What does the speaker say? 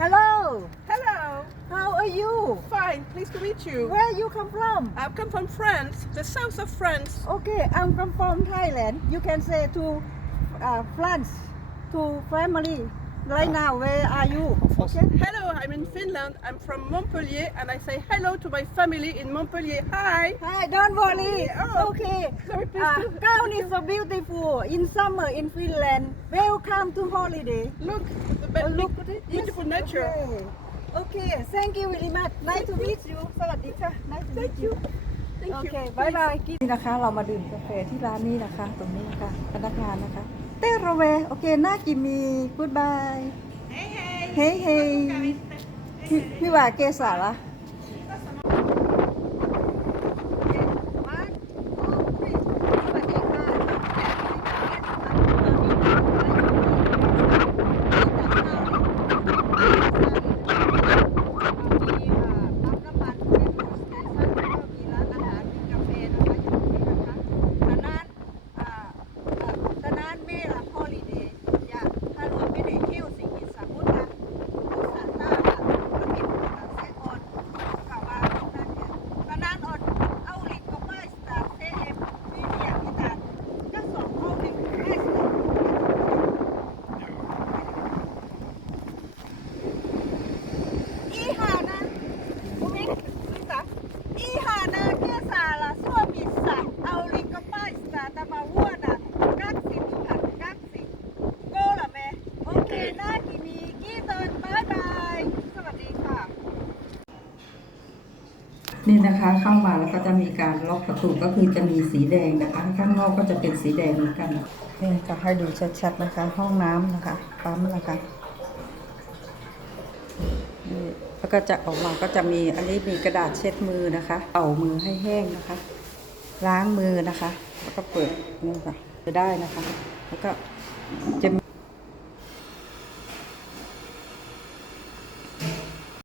Hello. Hello. How are you? Fine. Pleased to meet you. Where you come from? I've come from France, the south of France. Okay, I'm come from Thailand. You can say to uh, France, to family Right now, where are you? Okay. Hello, I'm in Finland. I'm from Montpellier and I say hello to my family in Montpellier. Hi. Hi, don't worry. Oh. Okay. Very pleased Uh, to- town is so beautiful in summer in Finland. Welcome to holiday. Look, the be- Oh, look beautiful Yes, nature. Okay. okay, thank you very much. Nice to meet you. สวัสดีค่ะ Nice to meet you. Thank โอ you. เคบายบายนี่นะคะ เรามาดื่มกาแฟที่ร้านนี้นะคะ ตรงนี้นะคะ พนักงานนะคะ เต้ระเว โอเค น่ากินมีกูดบาย เฮ้เ นี่นะคะ เข้ามาแล้วก็จะมีการล็อกประตูก็คือจะมีสีแดงนะคะ ข้างนอกก็จะเป็นสีแดงเหมือนกันนี่จะให้ดูชัดๆนะคะ ห้องน้ำนะคะปั๊มนะคะแล้วก็จะออกมาก็จะมีอันนี้มีกระดาษเช็ดมือนะคะเป่ามือให้แห้งนะคะ ล้างมือนะคะ แล้วก็เปิดนี่ค่ะจะได้นะคะ แล้วก็จะ